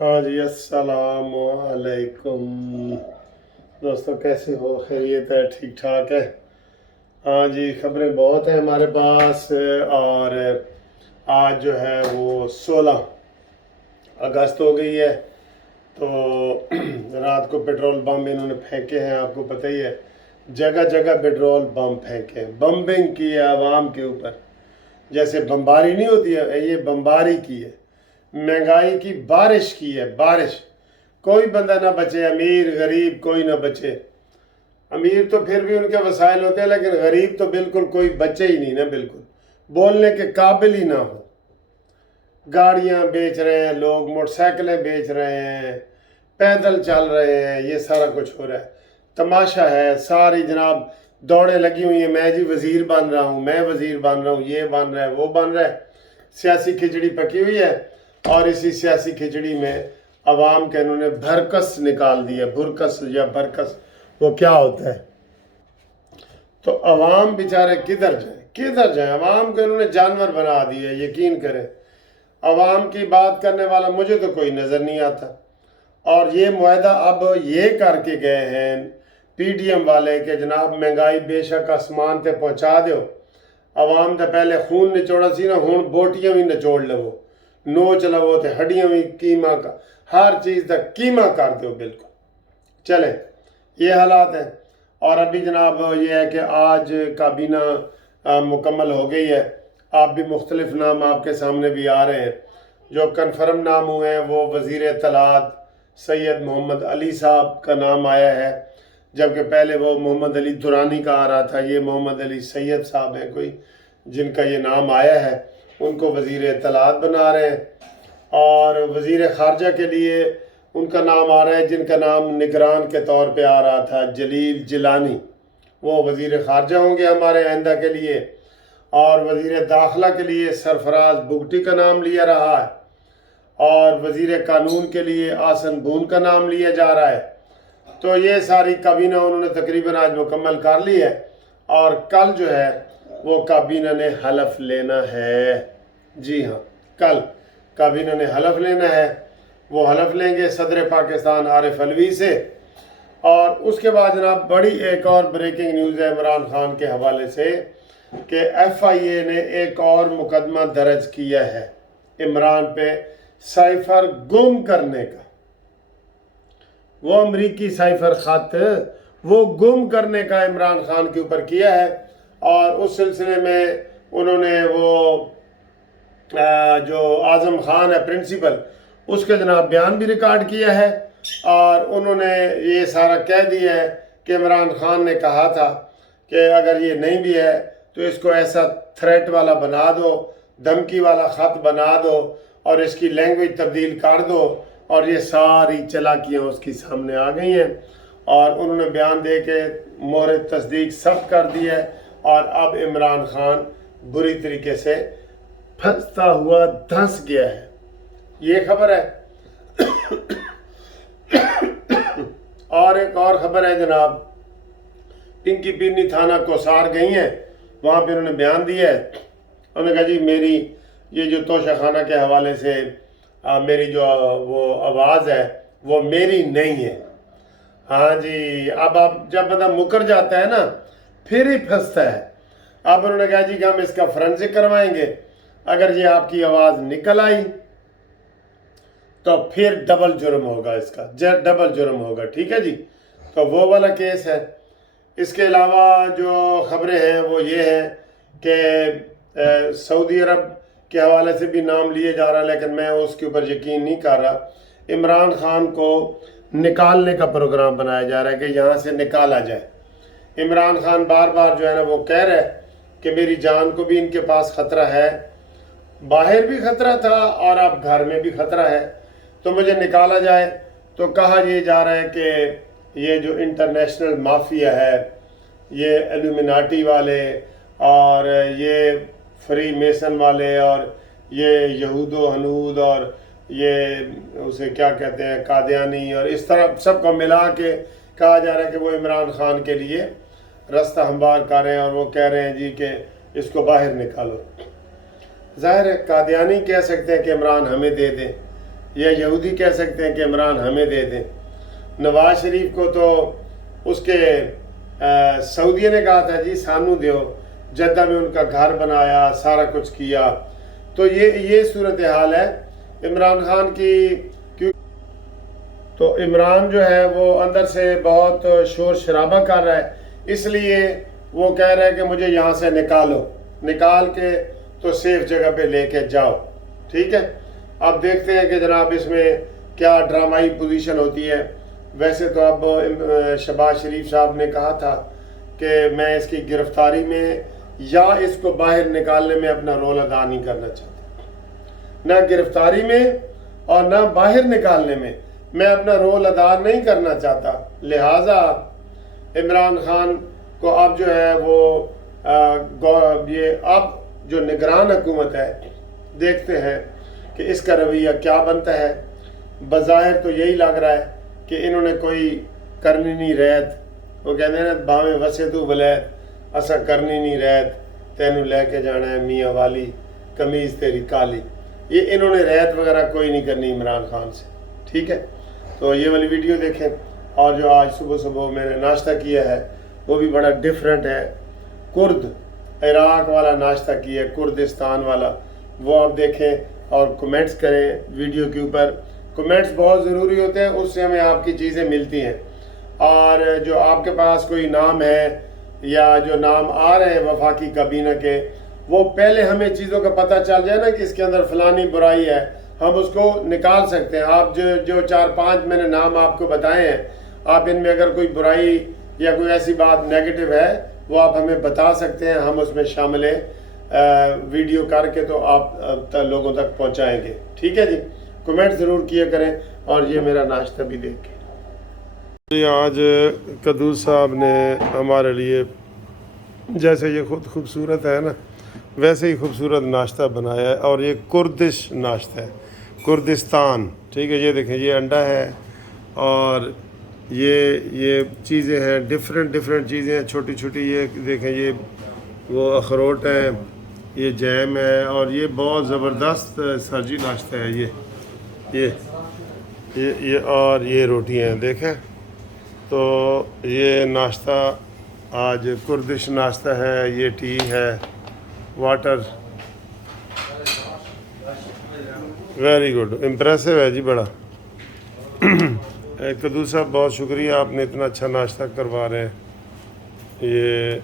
हाँ जी, अस्सलाम वालेकुम दोस्तों, कैसे हो? खैरियत है? ठीक ठाक है? हाँ जी, खबरें बहुत हैं हमारे पास। और आज जो है वो 16 अगस्त हो गई है। तो रात को पेट्रोल बम इन्होंने फेंके हैं, आपको पता ही है। जगह जगह पेट्रोल बम फेंके, बम्बिंग की है आवाम के ऊपर। जैसे बमबारी नहीं होती है, ये बमबारी की है। महंगाई की बारिश की है, बारिश। कोई बंदा ना बचे, अमीर गरीब कोई ना बचे। अमीर तो फिर भी उनके वसाइल होते हैं, लेकिन गरीब तो बिल्कुल कोई बचे ही नहीं ना, बिल्कुल बोलने के काबिल ही ना हो। गाड़ियां बेच रहे हैं लोग, मोटरसाइकिलें बेच रहे हैं, पैदल चल रहे हैं, ये सारा कुछ हो रहा है। तमाशा है, सारी जनाब दौड़े लगी हुई हैं, मैं जी वजीर बन रहा हूँ, मैं वजीर बन रहा हूँ, ये बन रहा है, वो बन रहा है। सियासी खिचड़ी पकी हुई है, और इसी सियासी खिचड़ी में अवाम के इन्होंने भरकस निकाल दी है। भुरकस या भरकस, वो क्या होता है? तो अवाम बेचारे किधर जाए, किधर जाए? अवाम को इन्होंने जानवर बना दिए, यकीन करें। अवाम की बात करने वाला मुझे तो कोई नज़र नहीं आता। और ये मुआहदा अब ये करके गए हैं पीडीएम वाले के जनाब महंगाई बेशक आसमान ते पहुंचा दो, अवाम तो पहले खून निचोड़ा सी ना, हुण बोटियां भी निचोड़ लवो, नोच लवो तो हड्डियां भी कीमा का, हर चीज़ का कीमा कर दो बिल्कुल। चले, ये हालात है। और अभी जनाब ये है कि आज काबीना मुकम्मल हो गई है। आप भी मुख्तलिफ नाम आपके सामने भी आ रहे हैं। जो कन्फर्म नाम हुए हैं वो वज़ीर इत्तलात सैयद मोहम्मद अली साहब का नाम आया है, जबकि पहले वो मोहम्मद अली दुरानी का आ रहा था। ये मोहम्मद अली सैयद साहब हैं कोई, जिनका ये नाम आया है, उनको वज़ीर इत्तलात बना रहे हैं। और वज़ीर ख़ारजा के लिए उनका नाम आ रहा है जिनका नाम निगरान के तौर पे आ रहा था, जलील जिलानी। वो वज़ीर ख़ारजा होंगे हमारे आइंदा के लिए। और वज़ीर दाखिला के लिए सरफराज बुगटी का नाम लिया रहा है, और वज़ीर कानून के लिए आसन बून का नाम लिया जा रहा है। तो ये सारी काबीना उन्होंने तकरीबन आज मुकम्मल कर ली है, और कल जो है वो काबीना ने हलफ लेना है। जी हाँ, कल काबीना ने हलफ लेना है। वो हलफ लेंगे सदर पाकिस्तान आरिफ अलवी से। और उसके बाद जनाब बड़ी एक और ब्रेकिंग न्यूज़ है इमरान खान के हवाले से, कि FIA ने एक और मुकदमा दर्ज किया है इमरान पे साइफर गुम करने का। वो अमरीकी साइफर खत वो गुम करने का इमरान खान के ऊपर किया है। और उस सिलसिले में उन्होंने वो जो आज़म खान है प्रिंसिपल, उसके जनाब बयान भी रिकॉर्ड किया है। और उन्होंने ये सारा कह दिया है कि इमरान खान ने कहा था कि अगर ये नहीं भी है तो इसको ऐसा थ्रेट वाला बना दो, धमकी वाला ख़त बना दो, और इसकी लैंग्वेज तब्दील कर दो। और ये सारी चालाकियाँ उसकी सामने आ गई हैं, और उन्होंने बयान दे के मोहर तस्दीक सब कर दी है। और अब इमरान खान बुरी तरीके से फंसता हुआ धंस गया है, ये खबर है। और एक और खबर है जनाब, पिंकी पीरनी थाना कोसार गई हैं, वहाँ पे उन्होंने बयान दिया है। उन्होंने कहा जी मेरी ये जो तोशा खाना के हवाले से मेरी जो वो आवाज़ है वो मेरी नहीं है। हाँ जी, अब आप जब बंदा मुकर जाता है ना फिर ही फंसता है। अब उन्होंने कहा जी कि हम इसका फोरेंसिक करवाएंगे, अगर ये आपकी आवाज़ निकल आई तो फिर डबल जुर्म होगा, इसका डबल जुर्म होगा, ठीक है जी। तो वो वाला केस है। इसके अलावा जो खबरें हैं वो ये हैं कि सऊदी अरब के हवाले से भी नाम लिए जा रहा है, लेकिन मैं उसके ऊपर यकीन नहीं कर रहा। इमरान खान को निकालने का प्रोग्राम बनाया जा रहा है कि यहाँ से निकाला जाए। इमरान खान बार बार जो है ना वो कह रहा है कि मेरी जान को भी इनके पास ख़तरा है, बाहर भी ख़तरा था और अब घर में भी ख़तरा है, तो मुझे निकाला जाए। तो कहा ये जा रहा है कि ये जो इंटरनेशनल माफिया है, ये एल्यूमिनाटी वाले और ये फ्री मेसन वाले और ये यहूदो हनूद और ये उसे क्या कहते हैं कादियानी, और इस तरह सबको मिला के कहा जा रहा है कि वो इमरान खान के लिए रास्ता हमवार कर रहे हैं, और वो कह रहे हैं जी कि इसको बाहर निकालो। ज़ाहिर है कादियानी कह सकते हैं कि इमरान हमें दे दें, یا یہودی کہہ سکتے ہیں کہ عمران ہمیں دے دیں. نواز شریف کو تو اس کے سعودیہ نے کہا تھا جی سانو دیو، جدہ میں ان کا گھر بنایا، سارا کچھ کیا. تو یہ صورتحال ہے عمران خان کی. تو عمران جو ہے وہ اندر سے بہت شور شرابہ کر رہا ہے، اس لیے وہ کہہ رہا ہے کہ مجھے یہاں سے نکال کے تو سیف جگہ پہ لے کے جاؤ. ٹھیک ہے، اب دیکھتے ہیں کہ جناب اس میں کیا ڈرامائی پوزیشن ہوتی ہے. ویسے تو اب شہباز شریف صاحب نے کہا تھا کہ میں اس کی گرفتاری میں یا اس کو باہر نکالنے میں اپنا رول ادا نہیں کرنا چاہتا. نہ گرفتاری میں اور نہ باہر نکالنے میں اپنا رول ادا نہیں کرنا چاہتا. لہٰذا عمران خان کو اب جو ہے وہ اب جو نگران حکومت ہے، دیکھتے ہیں کہ اس کا رویہ کیا بنتا ہے. بظاہر تو یہی لگ رہا ہے کہ انہوں نے کوئی کرنی نہیں ریت، وہ کہتے ہیں نا باویں وسے تو ولید، اسا کرنی نہیں ریت، تینوں لے کے جانا ہے میاں والی، قمیض تیری کالی. یہ انہوں نے ریت وغیرہ کوئی نہیں کرنی عمران خان سے. ٹھیک ہے، تو یہ والی ویڈیو دیکھیں. اور جو آج صبح میں نے ناشتہ کیا ہے وہ بھی بڑا ڈیفرنٹ ہے. کرد عراق والا ناشتہ کیا ہے، کردستان والا، وہ آپ دیکھیں اور کمنٹس کریں ویڈیو کے اوپر. کمنٹس بہت ضروری ہوتے ہیں، اس سے ہمیں آپ کی چیزیں ملتی ہیں. اور جو آپ کے پاس کوئی نام ہے یا جو نام آ رہے ہیں وفاقی کابینہ کے، وہ پہلے ہمیں چیزوں کا پتہ چل جائے نا کہ اس کے اندر فلانی برائی ہے، ہم اس کو نکال سکتے ہیں. آپ جو 4-5 میں نے نام آپ کو بتائے ہیں، آپ ان میں اگر کوئی برائی یا کوئی ایسی بات نیگیٹو ہے وہ آپ ہمیں بتا سکتے ہیں، ہم اس میں شامل ہیں ویڈیو کر کے تو آپ لوگوں تک پہنچائیں گے. ٹھیک ہے جی، کمنٹ ضرور کیا کریں اور یہ میرا ناشتہ بھی دیکھ کے. آج قدوس صاحب نے ہمارے لیے جیسے یہ خود خوبصورت ہے نا ویسے ہی خوبصورت ناشتہ بنایا ہے، اور یہ کردش ناشتہ ہے، کردستان. ٹھیک ہے، یہ دیکھیں یہ انڈا ہے اور یہ چیزیں ہیں، ڈفرینٹ چیزیں ہیں، چھوٹی چھوٹی. یہ دیکھیں یہ وہ اخروٹ ہیں، یہ جیم ہے، اور یہ بہت زبردست سرجی ناشتہ ہے. یہ اور یہ روٹیاں ہیں دیکھیں. تو یہ ناشتہ آج کردش ناشتہ ہے. یہ ٹی ہے، واٹر. ویری گڈ، امپریسو ہے جی بڑا. قدوس صاحب بہت شکریہ، آپ نے اتنا اچھا ناشتہ کروا رہے ہیں. یہ